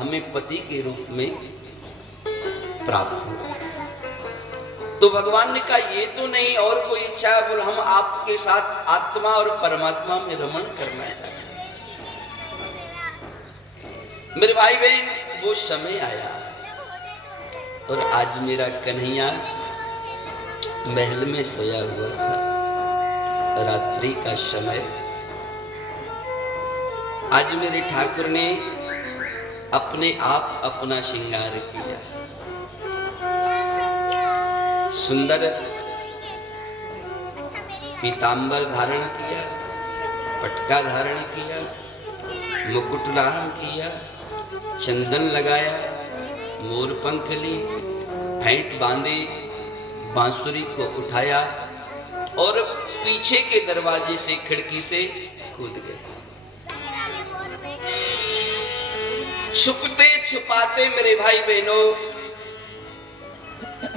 हमें पति के रूप में प्राप्त हो। तो भगवान ने कहा ये तो नहीं, और कोई इच्छा है? बोल, हम आपके साथ आत्मा और परमात्मा में रमण करना चाहते हैं। मेरे भाई बहन, वो समय आया और आज मेरा कन्हैया महल में सोया हुआ था। रात्रि का समय। आज मेरे ठाकुर ने अपने आप अपना श्रृंगार किया, सुंदर पीतांबर धारण किया, पटका धारण किया, मुकुट धारण किया, चंदन लगाया, मोर पंख ली, फेंट बांधे, बांसुरी को उठाया और पीछे के दरवाजे से, खिड़की से कूद गए। छुपते छुपाते मेरे भाई बहनों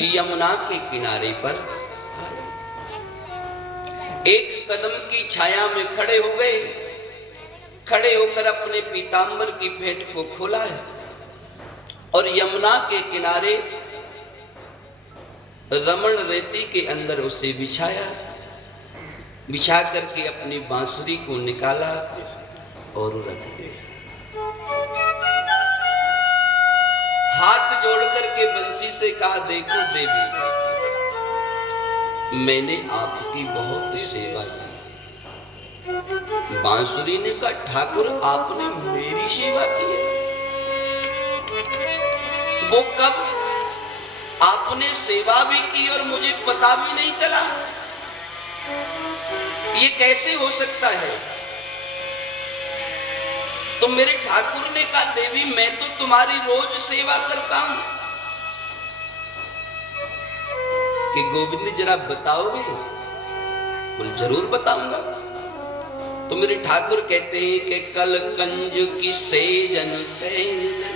यमुना के किनारे पर एक कदम की छाया में खड़े हो गए। खड़े होकर अपने पीतांबर की फेंट को खोला है और यमुना के किनारे रमण रेती के अंदर उसे बिछाया। बिछा करके अपनी बांसुरी को निकाला और रख दिया। हाथ जोड़ करके बंसी से कहा, देखो देवी, मैंने आपकी बहुत सेवा की। बांसुरी ने कहा, ठाकुर आपने मेरी सेवा की है? वो कब? आपने सेवा भी की और मुझे पता भी नहीं चला? ये कैसे हो सकता है? तो मेरे ठाकुर ने कहा, देवी मैं तो तुम्हारी रोज सेवा करता हूं। कि गोविंद जरा बताओगे? बोले जरूर बताऊंगा। तो मेरे ठाकुर कहते हैं कि कल कंज की सेजन सेजन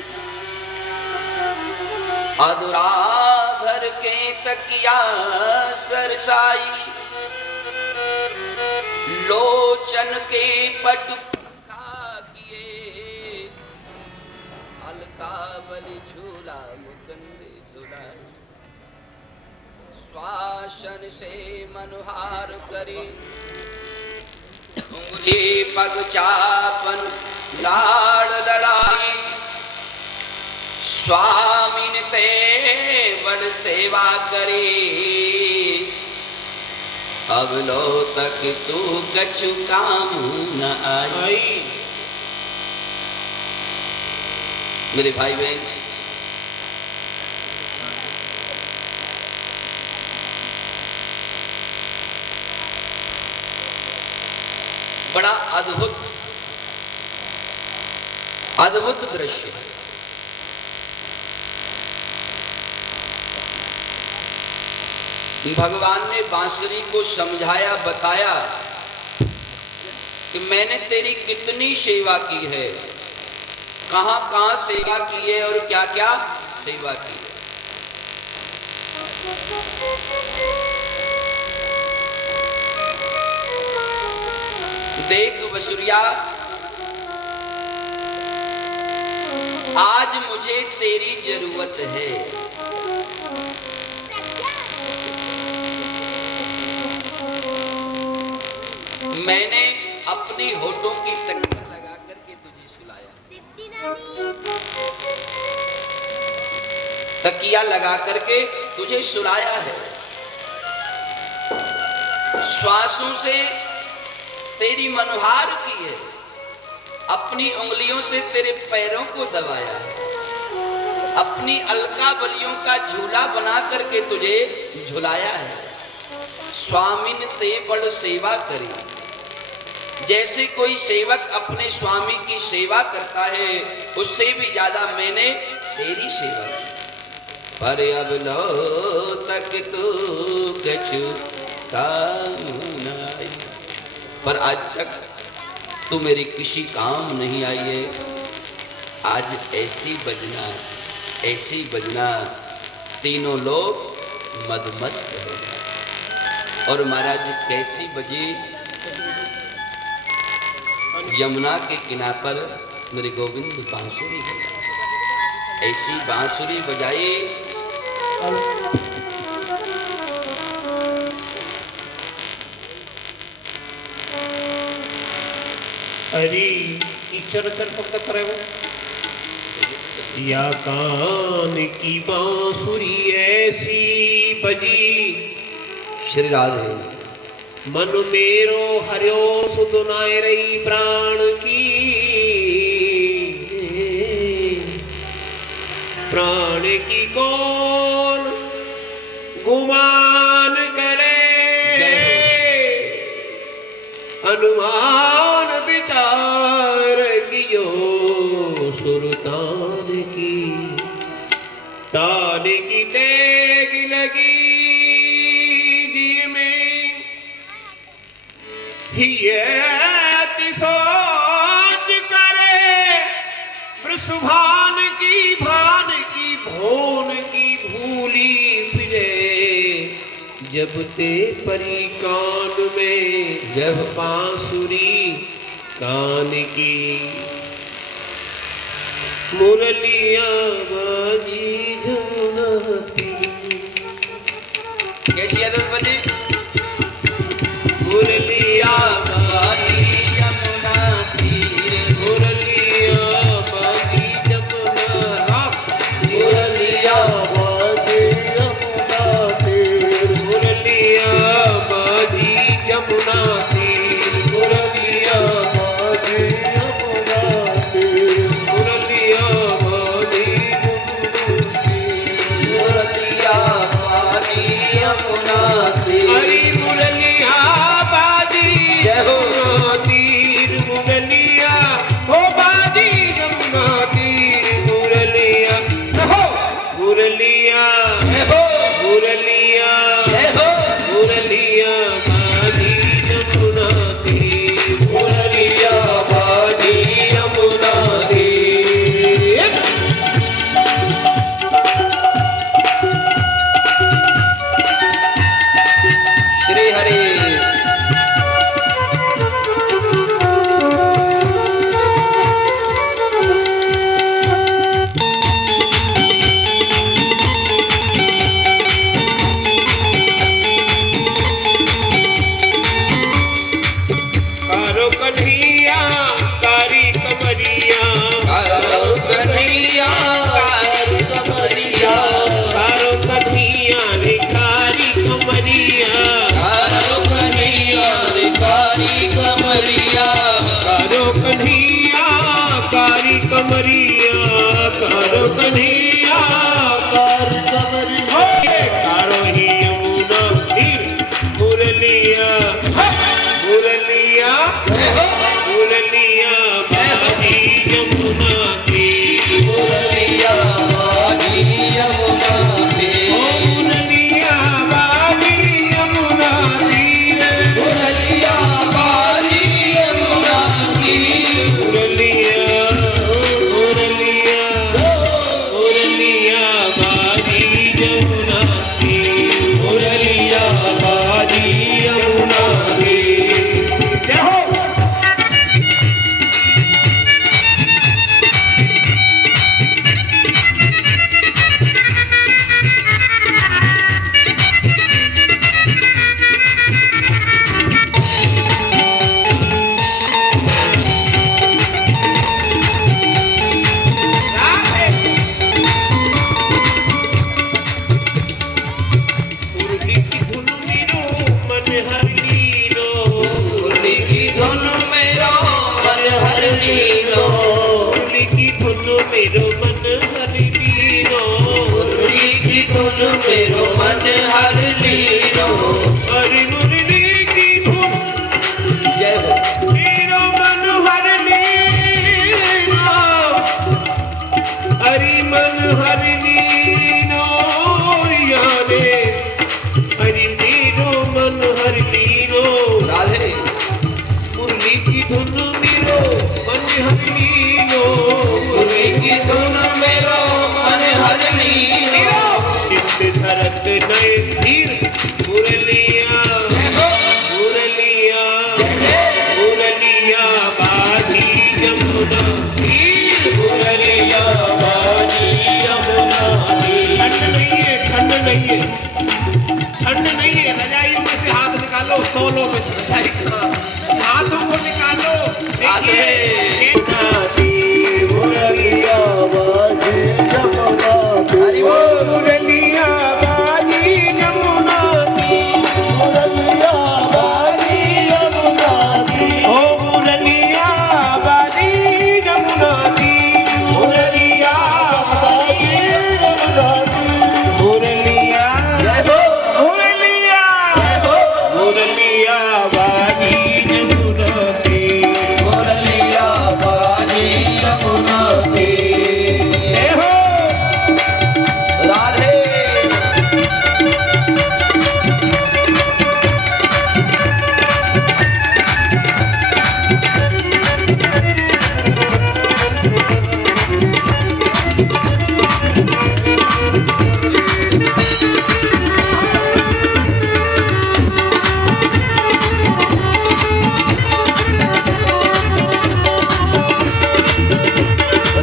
अधुराधर के तकिया सरसाई, लोचन के पट किए, अलका बलि झूला मुकुंद झुलाई, श्वासन से मनुहार करे, उंगली पग चापन लाड़ लड़ाई, स्वामी ने ते बड़ सेवा करी, अब लो तक तू कछु काम न आई। मेरे भाई बहन, बड़ा अद्भुत अद्भुत दृश्य है। भगवान ने बांसुरी को समझाया, बताया कि मैंने तेरी कितनी सेवा की है, कहां कहां सेवा की है और क्या क्या सेवा की है। देख बसुरिया, आज मुझे तेरी जरूरत है। मैंने अपनी होठों की तकिया लगा करके तुझे सुलाया, तकिया लगा करके तुझे सुलाया है। श्वासों से तेरी मनुहार की है, अपनी उंगलियों से तेरे पैरों को दबाया है, अपनी अलका बलियों का झूला बना करके तुझे झुलाया है। स्वामी ने ते बड़ सेवा करी। जैसे कोई सेवक अपने स्वामी की सेवा करता है, उससे भी ज्यादा मैंने तेरी सेवा की। पर अब लो तक तू कछु काम न आई, पर आज तक तू मेरी किसी काम नहीं आई है। आज ऐसी बजना तीनों लोग मदमस्त हो गए। और महाराज कैसी बजी? यमुना के किनारे पर मेरे गोविंद बांसुरी है। ऐसी बांसुरी बजाई अरे ईश्वर फक्त करावं या कान की बांसुरी ऐसी बजी श्री राधे मन मेरो हरियो सुधुनाए रही प्राण की प्राण की कौन गुमान करे अनुमान विचार कियो सुरतान की तान की तेग लगी सोच करे वृषभान की भान की भोन की भूली फिरे जब ते परी कान में जब बांसुरी कान की मुरलिया बाजी जमुनाती कैसी आदत बनी मुरलिया मुरलिया बाजी नहीं है, ठंड नहीं है। रजाइयों में से हाथ निकालो, तौलो में से रजाई कहाँ, हाथों को निकालो। देखिए मुरलिया बाजी जमुना ती, हरि बोल। मुरलिया बाजी जमुना ती, मुरलिया बाजी जमुना ती, ओ मुरलिया बाजी जमुना ती, मुरलिया बाजी जमुना ती, मुरलिया जय हो, मुरलिया जय हो। मुरलिया बाजी जमुना ती, मुरलिया बाजी यमुना ती। जय हो। राधे।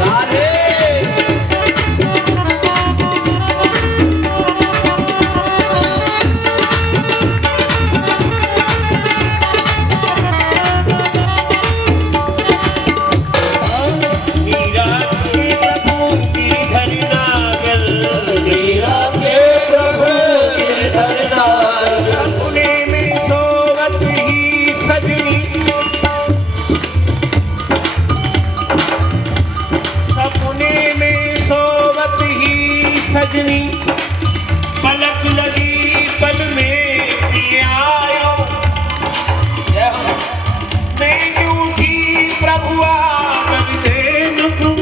राधे। मीरा के प्रभु गिरधर नागर, मीरा के प्रभु गिरधर नागर, सपने में सोवत ही सजनी, सपने में सोवत ही सजनी, पलक लगी पल में पिए आयो, जय हो। मैं जूठी प्रभु आकर देन तुम,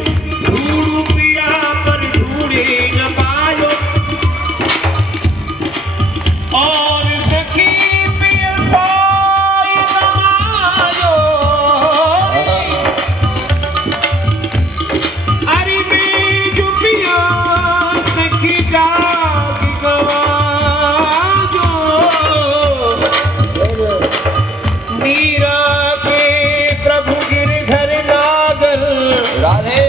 ढूंढू पिया पर ढूंढे न पायो, और सखी पिय सोई समायो। अरे मैं जो पिया सखी जाग गवाजो, मीरा के प्रभु गिरधर नागर, राधे।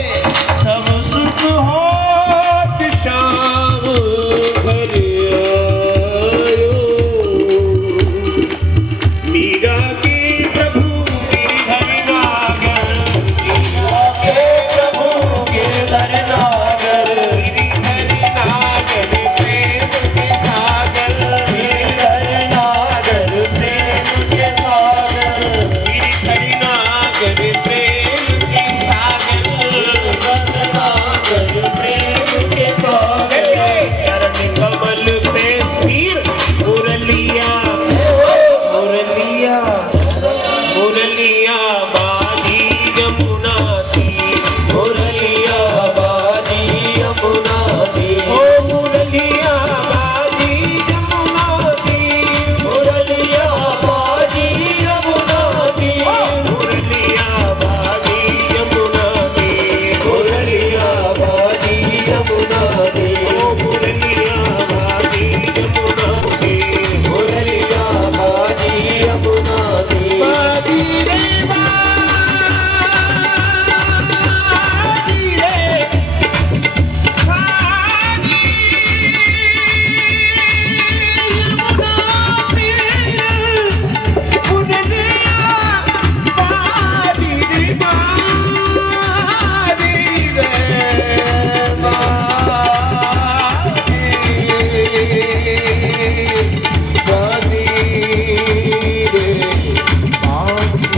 सब सुख होत शाम घर आयो। मीरा के प्रभु गिरधर नागर, मीरा के प्रभु गिरधर नागर, गिरधर नागर प्रेम के सागर, गिरधर नागर प्रेम के सागर, गिरधर नागर प्रेम के सागर, गिरधर नागर प्रेम के सागर, चरण कमल पे सिर मुरलिया, मुरलिया मुरलिया बाजी जमुना ती, मुरलिया बाजी यमुना ती, ओ मुरलिया बाजी जमुना ती, मुरलिया बाजी यमुना ती, मुरलिया बाजी जमुना ती, मुरलिया बाजी यमुना ती, ओ मुरलिया बाजी जमुना ती, मुरलिया बाजी यमुना ती, बाजी रे बाजी रे बाजी यमुना ती, मुरलिया बाजी रे बाजी रे बाजी रे बाजी।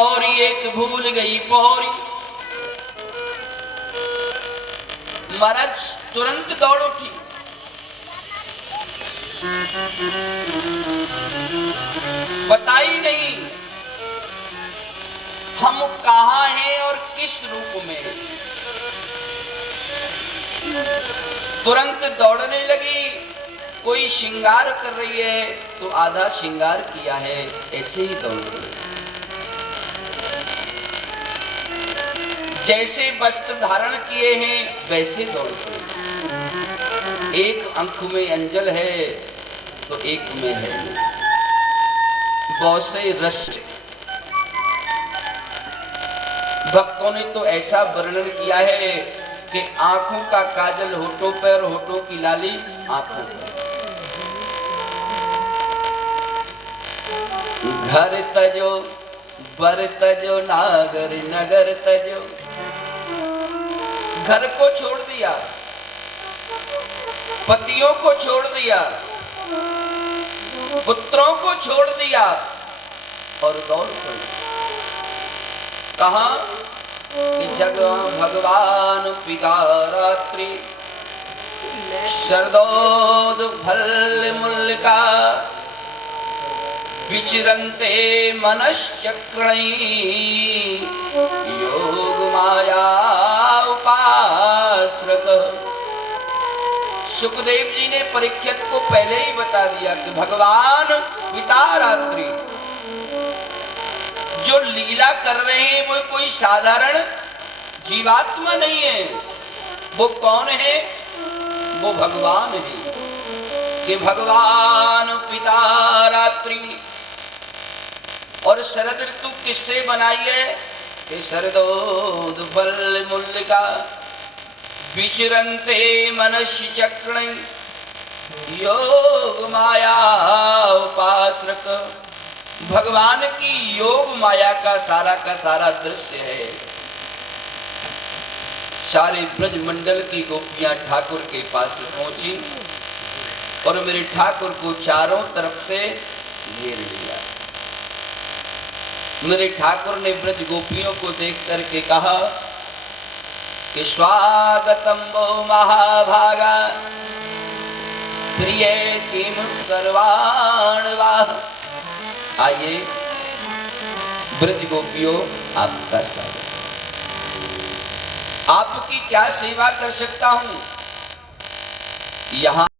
और एक भूल गई पौरी, महाराज तुरंत दौड़ उठी। बताई नहीं हम कहाँ हैं और किस रूप में हैं। तुरंत दौड़ने लगी। कोई श्रृंगार कर रही है तो आधा श्रृंगार किया है, ऐसे ही दौड़ रही है। जैसे वस्त्र धारण किए हैं वैसे दौड़ रही है। एक आंख में अंजल है तो एक में है बौसे रस्ट। भक्तों ने तो ऐसा वर्णन किया है कि आंखों का काजल होठों पर, होठों की लाली आंखों पर। घर तजो बर तजो नागर, नगर तजो। घर को छोड़ दिया, पतियों को छोड़ दिया, पुत्रों को छोड़ दिया और दौड़ पड़ी। कहा कि भगवान पिता रात्रि शरदोद फल मूल का विचरन्ते मनश्चक्रणि योग माया उपाश्रत। सुखदेव जी ने परीक्षित को पहले ही बता दिया कि भगवान पिता रात्रि जो लीला कर रहे हैं वो कोई साधारण जीवात्मा नहीं है। वो कौन है? वो भगवान है। कि भगवान पिता रात्रि। और शरद ऋतु किससे बनाई है? कि शरदोद फल मूल का विचरन्ते मनस्य चक्रण योग माया उपाश्रक। भगवान की योग माया का सारा दृश्य है। सारे ब्रज मंडल की गोपियां ठाकुर के पास पहुंची और मेरे ठाकुर को चारों तरफ से घेर लिया। मेरे ठाकुर ने ब्रज गोपियों को देख करके कहा कि स्वागतम वो महाभागा प्रिय किम सर्वाण वाह। आइए ब्रज गोपियों, आपका स्वागत। आपकी क्या सेवा कर सकता हूं? यहाँ